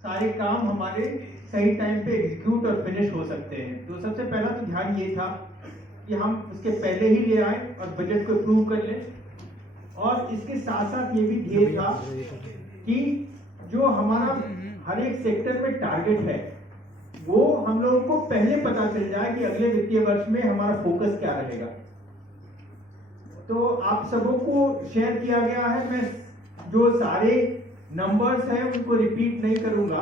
सारे काम हमारे सही टाइम पे एग्जीक्यूट और फिनिश हो सकते हैं। तो सबसे पहला तो ध्यान ये था कि हम उसके पहले ही ले आए और बजट को अप्रूव कर लें, और इसके साथ साथ ये भी ध्येय था कि जो हमारा हर एक सेक्टर में टारगेट है वो हम लोगों को पहले पता चल जाए कि अगले वित्तीय वर्ष में हमारा फोकस क्या रहेगा। तो आप सबों को शेयर किया गया है, मैं जो सारे नंबर्स हैं उनको रिपीट नहीं करूंगा,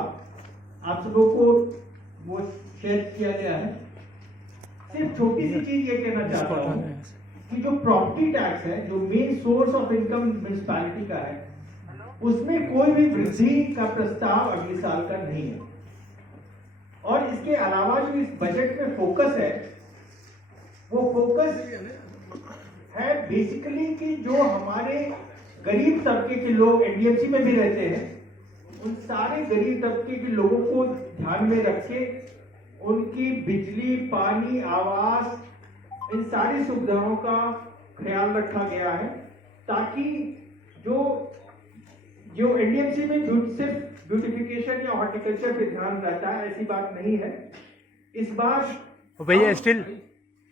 आप सबों को वो शेयर किया गया है। सिर्फ छोटी सी चीज ये कहना चाहता हूं कि जो प्रॉपर्टी टैक्स है, जो main source of income municipality का है, उसमें कोई भी वृद्धि का प्रस्ताव अगले साल का नहीं है। और इसके अलावा जो इस बजट में फोकस है, वो फोकस है बेसिकली कि जो हमारे गरीब तबके के लोग एनडीएमसी में भी रहते हैं, उन सारे गरीब तबके के लोगों को ध्यान में रख के उनकी बिजली, पानी, आवास, इन सारी सुविधाओं का ख्याल रखा गया है, ताकि जो एनडीएमसी में सिर्फ ब्यूटिफिकेशन या हॉर्टिकल्चर पे ध्यान रहता है, ऐसी बात नहीं है। इस बार भैया स्टिल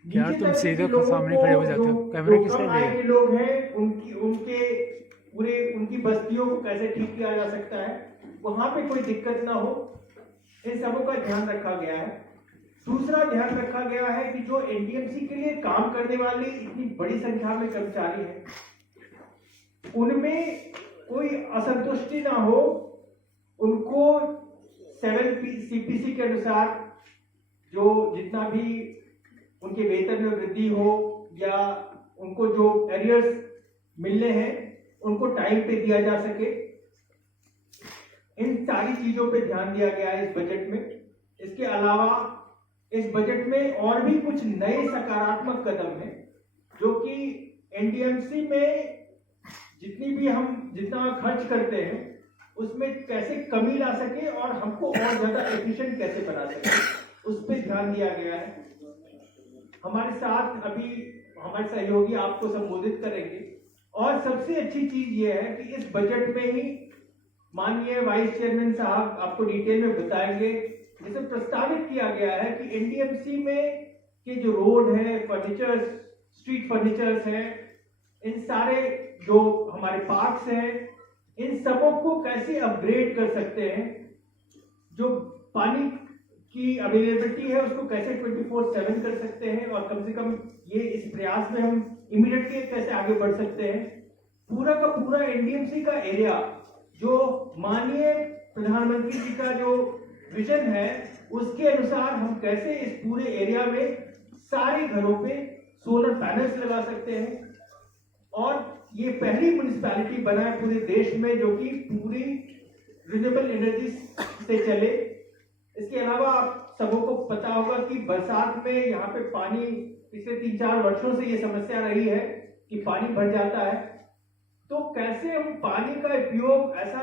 यार तुम सीधे सामने खड़े हो जाते हो, कैमरे किसने लिए? लोग हैं उनकी बस्तियों को कैसे ठीक किया जा सकता है, वहां पे कोई दिक्कत ना हो, इन सबों का ध्यान रखा गया है। दूसरा ध्यान रखा गया है कि जो एनडीएमसी के लिए काम करने वाले इतनी बड़ी संख्या में कर्मचारी हैं, उनमें कोई असंतुष्टि ना हो, उनको 7 सीपीसी के अनुसार जो जितना भी उनके वेतन में वृद्धि हो या उनको जो एरियर्स मिलने हैं उनको टाइम पे दिया जा सके, इन सारी चीजों पे ध्यान दिया गया है इस बजट में। इसके अलावा इस बजट में और भी कुछ नए सकारात्मक कदम हैं, जो कि एनडीएमसी में जितना खर्च करते हैं उसमें कैसे कमी ला सके और हमको और ज्यादा एफिशिएंट कैसे बना सके, उस पर ध्यान दिया गया है। हमारे साथ अभी हमारे सहयोगी आपको संबोधित करेंगे, और सबसे अच्छी चीज ये है कि इस बजट में ही माननीय वाइस चेयरमैन साहब आपको डिटेल में बताएंगे, जिसे प्रस्तावित किया गया है कि एनडीएमसी में के जो रोड है, फर्नीचर्स, स्ट्रीट फर्नीचर्स हैं, इन सारे जो हमारे पार्क्स हैं, इन सबों को कैसे अपग्रेड कर सकते हैं, जो पानी की अवेलेबिलिटी है उसको कैसे 24/7 कर सकते हैं, और कम से कम ये इस प्रयास में हम इमीडिएटली कैसे आगे बढ़ सकते हैं। पूरा का पूरा एनडीएमसी का एरिया जो माननीय प्रधानमंत्री जी का जो विजन है उसके अनुसार हम कैसे इस पूरे एरिया में सारे घरों पे सोलर पैनल्स लगा सकते हैं, और ये पहली म्युनिसिपैलिटी बना है पूरे देश में जो कि पूरी रिन्यूएबल एनर्जी से चले। इसके अलावा आप सबों को पता होगा कि बरसात में यहाँ पे पानी पिछले 3-4 वर्षों से ये समस्या रही है कि पानी भर जाता है, तो कैसे हम पानी का उपयोग ऐसा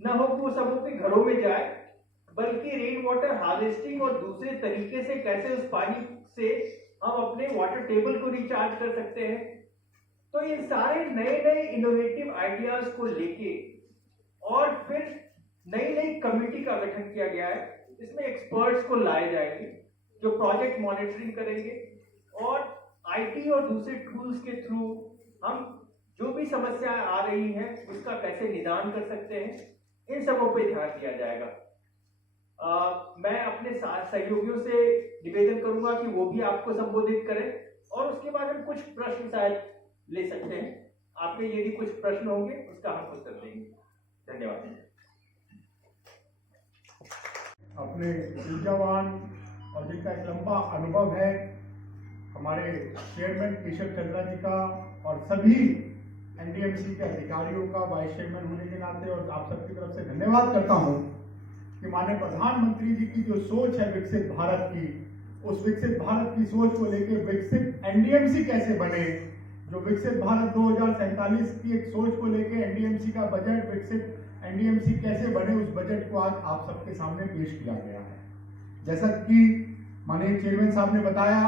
न हो कि वो सबों के घरों में जाए, बल्कि रेन वाटर हार्वेस्टिंग और दूसरे तरीके से कैसे उस पानी से हम अपने वाटर टेबल को रिचार्ज कर सकते हैं। तो ये सारे नए इनोवेटिव आइडियाज को लेके और फिर नई कमेटी का गठन किया गया है। इसमें एक्सपर्ट्स को लाए जाएंगे जो प्रोजेक्ट मॉनिटरिंग करेंगे, और आईटी और दूसरे टूल्स के थ्रू हम जो भी समस्याएं आ रही हैं उसका कैसे निदान कर सकते हैं, इन सबों पे ध्यान दिया जाएगा। मैं अपने सहयोगियों से निवेदन करूंगा कि वो भी आपको संबोधित करें, और उसके बाद हम कुछ प्रश्न शायद ले सकते हैं। आपके यदि कुछ प्रश्न होंगे उसका हम उत्तर देंगे। धन्यवाद। अपने ऊर्जावान और जिनका एक लंबा अनुभव है हमारे चेयरमैन केशव चंद्रा जी का, और सभी एनडीएमसी के अधिकारियों का वाइस चेयरमैन होने के नाते, और आप सबकी तरफ से धन्यवाद करता हूं कि माननीय प्रधानमंत्री जी की जो सोच है विकसित भारत की, उस विकसित भारत की सोच को लेकर विकसित एनडीएमसी कैसे बने, जो विकसित भारत 2047 की एक सोच को लेकर एनडीएमसी का बजट विकसित एनडीएमसी कैसे बने, उस बजट को आज आप सबके सामने पेश किया गया है। जैसा कि माननीय चेयरमैन साहब ने बताया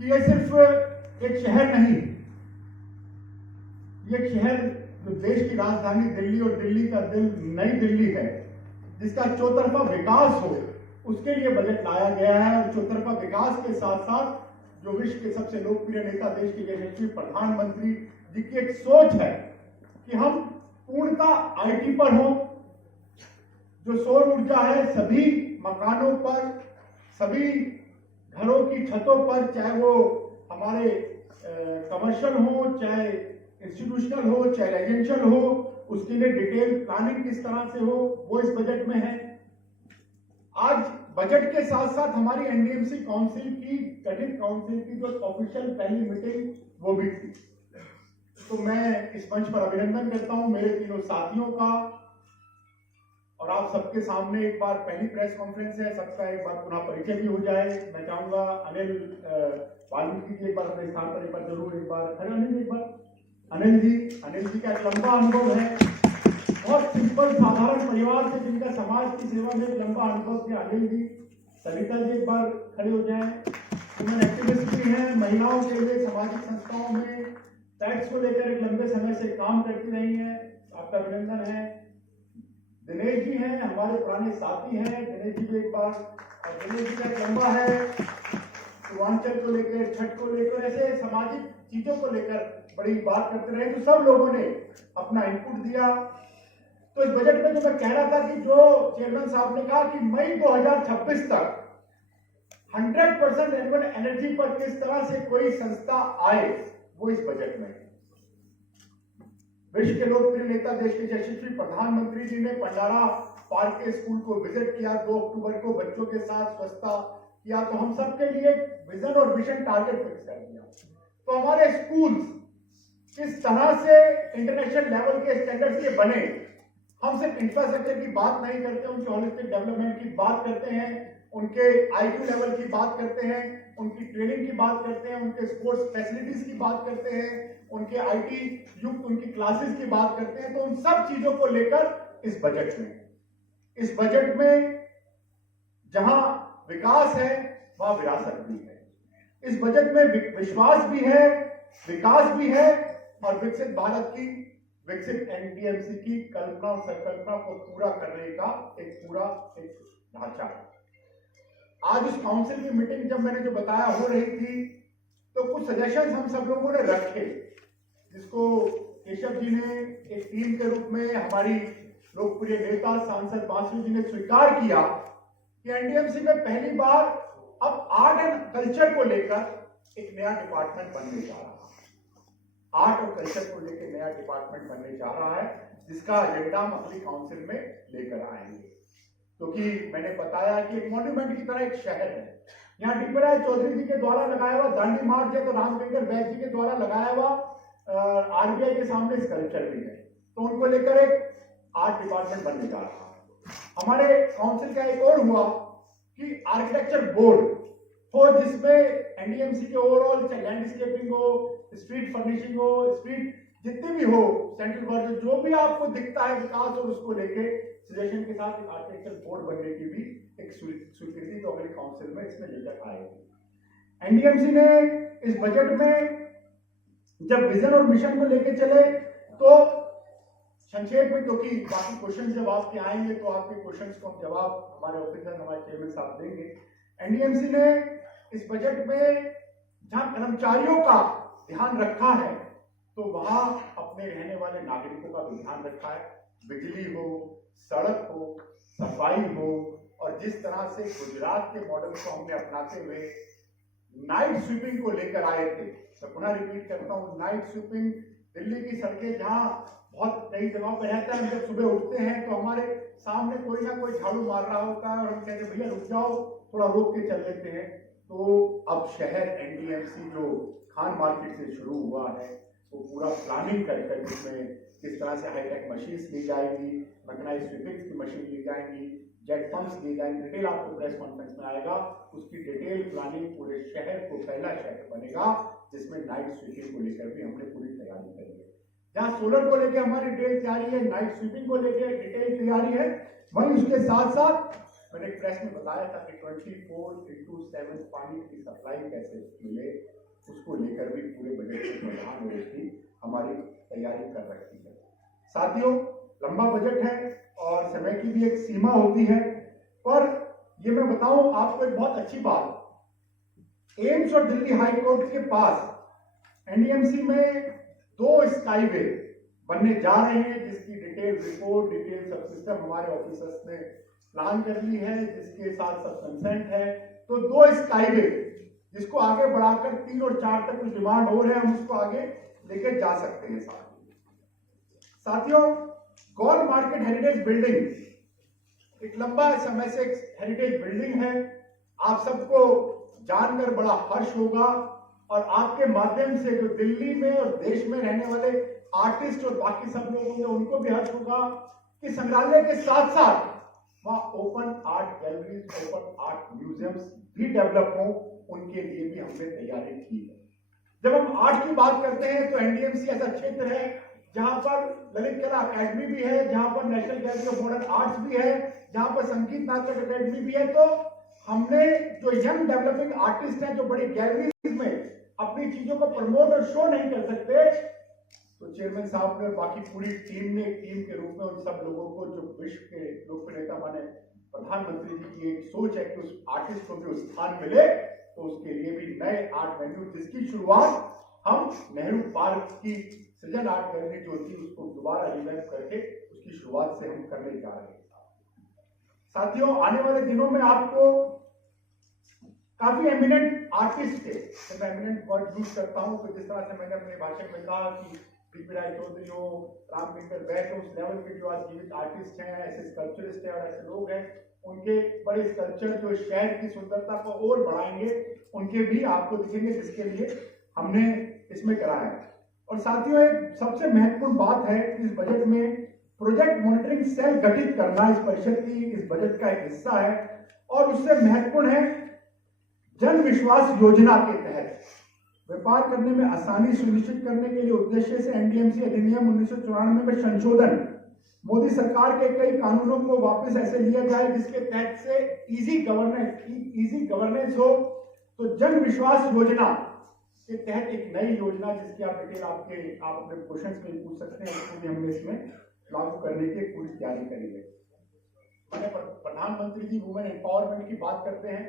कि यह सिर्फ एक शहर नहीं, ये शहर जो देश की राजधानी दिल्ली और दिल्ली का दिल नई दिल्ली है, जिसका चौतरफा विकास हो, उसके लिए बजट लाया गया है। और चौतरफा विकास के साथ साथ जो विश्व के सबसे लोकप्रिय नेता देश के यशस्वी प्रधानमंत्री जी की एक सोच है कि हम पूर्णतः आईटी पर हो, जो सौर ऊर्जा है सभी मकानों पर, सभी घरों की छतों पर, चाहे वो हमारे कमर्शियल हो, चाहे इंस्टीट्यूशनल हो, चाहे रेजिडेंशियल हो, उसके लिए डिटेल प्लानिंग किस तरह से हो, वो इस बजट में है। आज बजट के साथ साथ हमारी एनडीएमसी काउंसिल की गठित काउंसिल की जो ऑफिशियल पहली मीटिंग वो भी थी। तो मैं इस मंच पर अभिनंदन करता हूं मेरे तीनों साथियों का, और आप सबके सामने एक बार पहली प्रेस कॉन्फ्रेंस है, सबका एक बार पुनः परिचय भी हो जाए। मैं चाहूंगा अनिल वाल्मीकि जी एक बार अपने स्थान पर एक बार जरूर एक बार खड़े अनिल जी, एक बार अनिल जी का एक लंबा अनुभव है, बहुत सिंपल साधारण परिवार से जिनका समाज की सेवा में एक लंबा अनुभव है। अनिल जी, सविता जी एक बार खड़े हो जाएं। वुमेन एक्टिविस्ट भी हैं, महिलाओं के लिए सामाजिक संस्थाओं में टैक्स को लेकर एक लंबे समय से काम करती रही हैं, आपका अभिनंदन है। दिनेश जी हैं, हमारे पुराने साथी हैं, दिनेश जी भी एक बार, और दिनेश जी का लंबा है पूर्वांचल को लेकर, छठ को लेकर, ऐसे सामाजिक चीजों को लेकर बड़ी बात करते रहे। तो सब लोगों ने अपना इनपुट दिया। तो इस बजट में जो मैं कह रहा था कि जो चेयरमैन साहब ने कहा कि मई 2026 तक 100% रिन्यूएबल एनर्जी पर किस तरह से कोई संस्था आए, वो इस बजट में। विश्व के लोकप्रिय नेता देश के यशस्वी प्रधानमंत्री जी ने पंडारा पार्क के स्कूल को विजिट किया 2 अक्टूबर को, बच्चों के साथ स्वच्छता किया। तो हम सबके लिए विजन और मिशन टारगेट फिक्स कर दिया। तो हमारे स्कूल किस तरह से इंटरनेशनल लेवल के स्टैंडर्ड्स के बने। हम सिर्फ इंफ्रास्ट्रक्चर की बात नहीं करते, उनके होलिस्टिक डेवलपमेंट की बात करते हैं, उनके आईक्यू लेवल की बात करते हैं, उनकी ट्रेनिंग की बात करते हैं, उनके स्पोर्ट्स फैसिलिटीज की बात करते हैं, उनके आईटी युक्त उनकी क्लासेस की बात करते हैं। तो उन सब चीजों को लेकर इस बजट में जहां विकास है वहां विरासत भी है। इस बजट में विश्वास भी है, विकास भी है, और विकसित भारत की, विकसित एनडीएमसी की कल्पना और संकल्पना को पूरा करने का एक ढांचा है। आज इस काउंसिल की मीटिंग जब मैंने जो बताया हो रही थी, तो कुछ सजेशंस हम सब लोगों ने रखे, जिसको केशव जी ने एक टीम के रूप में, हमारी लोकप्रिय नेता सांसद बासु जी ने स्वीकार किया कि एनडीएमसी में पहली बार अब आर्ट एंड कल्चर को लेकर एक नया डिपार्टमेंट बनने जा रहा है। आर्ट और कल्चर को लेकर नया डिपार्टमेंट बनने जा रहा है, जिसका एजेंडा हम अगली काउंसिल में लेकर आएंगे। क्योंकि मैंने बताया कि एक मॉन्यूमेंट की तरह एक शहर है। यहाँ टिपराय चौधरी जी के द्वारा लगाया हुआ दांडी मार्च है, तो रामशंकर बैग जी के द्वारा लगाया हुआ आरबीआई के सामने स्कल्पचर भी है। तो उनको लेकर एक आर्ट डिपार्टमेंट बनने जा रहा है। हमारे काउंसिल का एक और हुआ कि आर्किटेक्चर बोर्ड हो, जिसमें एनडीएमसी के ओवरऑल चाहे लैंडस्केपिंग हो, स्ट्रीट फर्निशिंग हो, स्ट्रीट जितने भी हो, सेंट्रल गवर्नमेंट जो भी आपको दिखता है विकास, और उसको लेके सजेशन के साथ एक आर्किटेक्चर बोर्ड बनने की भी एक स्वीकृति तो अगली काउंसिल में इसमें लेकर आएगी। एनडीएमसी ने इस बजट में जब विजन और मिशन को लेके चले, तो संक्षेप में, क्योंकि बाकी क्वेश्चन जब आपके आएंगे तो आपके क्वेश्चंस को हम जवाब हमारे ऑफिसर, हमारे चेयरमैन साहब देंगे। एनडीएमसी ने इस बजट में जहां कर्मचारियों का ध्यान रखा है, तो वहां अपने रहने वाले नागरिकों का भी ध्यान रखा है। बिजली हो, सड़क हो, सफाई हो, और जिस तरह से गुजरात के मॉडल को हमने अपनाते हुए नाइट स्वीपिंग को लेकर आए थे, मैं पुनः रिपीट करता हूं, नाइट स्वीपिंग, दिल्ली की सड़कें जहां बहुत कई जगहों पर रहता है, हम जब सुबह उठते हैं तो हमारे सामने कोई ना कोई झाड़ू मार रहा होता है, और हम कहते हैं भैया रुक जाओ, थोड़ा रोक के चल लेते हैं। तो अब शहर एनडीएमसी जो खान मार्केट से शुरू हुआ है, वो पूरा प्लानिंग कर जिसमें किस तरह से हाईटेक मशीन्स ली जाएगी, मैकेनाइज्ड स्वीपिंग की मशीन ली जाएंगी, जेट पंप्स ली जाएंगे, डिटेल आपको प्रेस कॉन्फ्रेंस में आएगा। उसकी डिटेल प्लानिंग पूरे शहर को, पहला शहर बनेगा जिसमें नाइट स्वीपिंग को लेकर भी हमने पूरी तैयारी करी है। जहाँ सोलर को लेकर हमारी डिटेल तैयारी है, नाइट स्वीपिंग को लेकर डिटेल तैयारी है, वहीं उसके साथ साथ मैंने प्रेस में बताया था कि 24/7 पानी की सप्लाई कैसे मिले, उसको लेकर भी पूरे बजट के प्रावधान और उसकी हमारी तैयारी कर रखी है। साथियों, लंबा बजट है और समय की भी एक सीमा होती है, पर ये मैं बताऊं आपको एक बहुत अच्छी बात, एम्स और दिल्ली हाई कोर्ट के पास एनडीएमसी में 2 स्काईवे बनने जा रहे हैं, जिसकी डिटेल रिपोर्ट, डिटेल सब सिस्टम हमारे ऑफिसर्स ने प्लान कर ली है, जिसके साथ सब कंसेंट है। तो 2 स्काईवे जिसको आगे बढ़ाकर 3 और 4 तक कुछ डिमांड हो रहे हैं, हम उसको आगे लेके जा सकते हैं। साथियों, गौर मार्केट हेरिटेज बिल्डिंग एक लंबा समय से हेरिटेज बिल्डिंग है। आप सबको जानकर बड़ा हर्ष होगा और आपके माध्यम से जो दिल्ली में और देश में रहने वाले आर्टिस्ट और बाकी सब लोग होंगे उनको भी हर्ष होगा कि संग्रहालय के साथ साथ वहां open art galleries, open art museums भी डेवलप हो, उनके लिए भी हमने तैयारी की है। जब हम आर्ट की बात करते हैं तो एनडीएमसी ऐसा क्षेत्र है जहां पर ललित कला अकेडमी भी है, जहां पर national gallery of modern arts भी है, जहां पर संगीत नाटक अकेडमी भी है। तो हमने जो यंग डेवलपिंग आर्टिस्ट हैं, जो बड़ी गैलरीज में अपनी चीजों को प्रमोट और शो नहीं कर सकते, तो चेयरमैन साहब ने बाकी पूरी टीम ने एक टीम के रूप में उन सब लोगों को, जो विश्व के लोकप्रिय नेता माने प्रधानमंत्री जी की एक सोच है कि उस आर्टिस्ट को भी स्थान मिले, तो उसके लिए भी नए आर्ट वेन्यू, जिसकी शुरुआत हम नेहरू पार्क की सृजन आर्ट गैलरी जो थी उसको दोबारा रिवैम्प करके उसकी शुरुआत से हम करने जा रहे हैं। साथियों, आने वाले दिनों में आपको काफी एमिनेंट आर्टिस्ट थे, तो मैं एमिनेंट वर्ड यूज करता हूं, तो जिस तरह से मैंने अपने भाषण में कहा कि पीपी राय चौधरी हो, रामकिंकर बैठ हो, उस लेवल के जो आज जीवित आर्टिस्ट हैं, ऐसे स्कल्पचरिस्ट हैं और ऐसे लोग हैं, उनके बड़े स्कल्पचर जो शहर की सुंदरता को और बढ़ाएंगे, उनके भी आपको दिखेंगे, जिसके लिए हमने इसमें कराया है। और साथियों, एक सबसे महत्वपूर्ण बात है कि इस बजट में प्रोजेक्ट मॉनिटरिंग सेल गठित करना इस परिषद की इस बजट का एक हिस्सा है, और उससे महत्वपूर्ण है जन विश्वास योजना के तहत व्यापार करने में आसानी सुनिश्चित करने के लिए उद्देश्य से एनडीएमसी अधिनियम 1994 में संशोधन, मोदी सरकार के कई कानूनों को वापस ऐसे लिया जाए जिसके तहत से इजी गवर्नेंस हो। तो जन विश्वास योजना के तहत एक नई योजना, जिसकी आप डिटेल आप अपने क्वेश्चंस में पूछ सकते हैं, उसको भी हमने इसमें लागू करने की पूरी तैयारी करी है। मैंने प्रधानमंत्री जी वुमेन एम्पावरमेंट की बात करते हैं,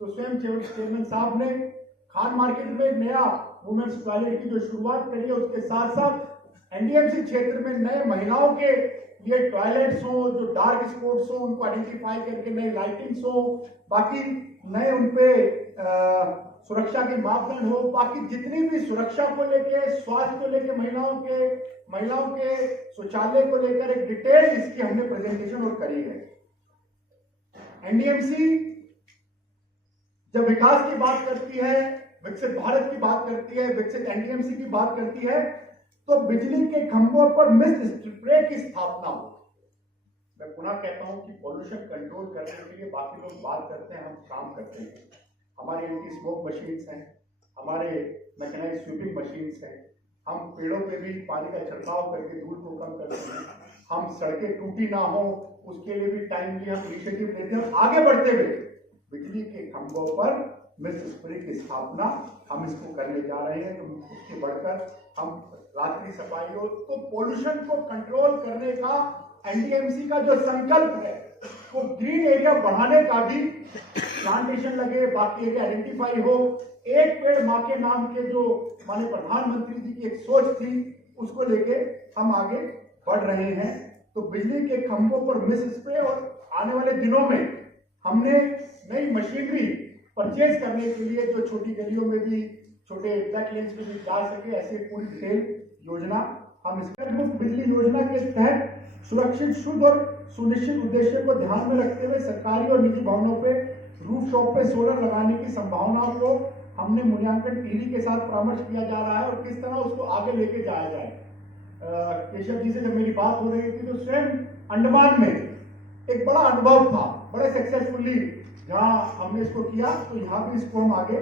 तो स्वयं चेयरमैन साहब ने खान मार्केट में एक नया वुमेन्स टॉयलेट की जो शुरुआत करी है, उसके साथ साथ एनडीएमसी क्षेत्र में नए महिलाओं के लिए टॉयलेट्स हो, जो डार्क स्पॉट्स हो उनको आइडेंटिफाई करके नई लाइटिंग्स हो, बाकी नए उनपे सुरक्षा के मापदंड हो, बाकी जितनी भी सुरक्षा को लेके, स्वास्थ्य को लेके, महिलाओं के शौचालय को लेकर एक डिटेल इसकी हमने प्रेजेंटेशन और करी है। एनडीएमसी जब विकास की बात करती है, विकसित भारत की बात करती है, विकसित एनडीएमसी की बात करती है, तो बिजली के खंभों पर मिस्ट स्प्रे की स्थापना हो। मैं पुनः कहता हूं कि पॉल्यूशन कंट्रोल करने के लिए बाकी लोग बात करते हैं, हम काम करते हैं। हमारे एंटी स्मोक मशीन्स हैं, हमारे मैकेनाइज्ड स्वीपिंग मशीन्स हैं, हम पेड़ों पे भी पानी का छिड़काव करके धूल को कम करते हैं, हम सड़कें टूटी ना हो उसके लिए भी टाइमली हम इनिशिएटिव लेते हैं। आगे बढ़ते हुए बिजली के खंभों पर मिस्ट स्प्रे की स्थापना हम इसको करने जा रहे हैं। तो उसके बढ़कर हम रात्रि सफाई हो, तो पोल्यूशन को कंट्रोल करने का एनडीएमसी का जो संकल्प है, वो ग्रीन एरिया बढ़ाने का भी, प्लांटेशन लगे, बाकी एरिया आइडेंटिफाई हो, एक पेड़ मां के नाम के जो माननीय प्रधानमंत्री जी की एक सोच थी, उसको लेके हम आगे बढ़ रहे हैं। तो बिजली के खंभों पर मिस्ट स्प्रे, और आने वाले दिनों में हमने नई मशीनरी परचेज करने के लिए जो छोटी गलियों में भी, छोटे ब्लैक लेन्स में भी जा सके, ऐसी पूरी डिटेल योजना हम इसमें मुफ्त बिजली योजना के तहत सुरक्षित, शुद्ध और सुनिश्चित उद्देश्य को ध्यान में रखते हुए सरकारी और निजी भवनों पे रूफटॉप पे सोलर लगाने की संभावनाओं को हमने मूल्यांकन टीवी के साथ परामर्श किया जा रहा है और किस तरह उसको आगे लेके जाया जाए। केशव जी से जब मेरी बात हो रही थी तो स्वयं अंडमान में एक बड़ा अनुभव था, बड़े सक्सेसफुली जहां हमने इसको किया, तो यहाँ भी इसको हम आगे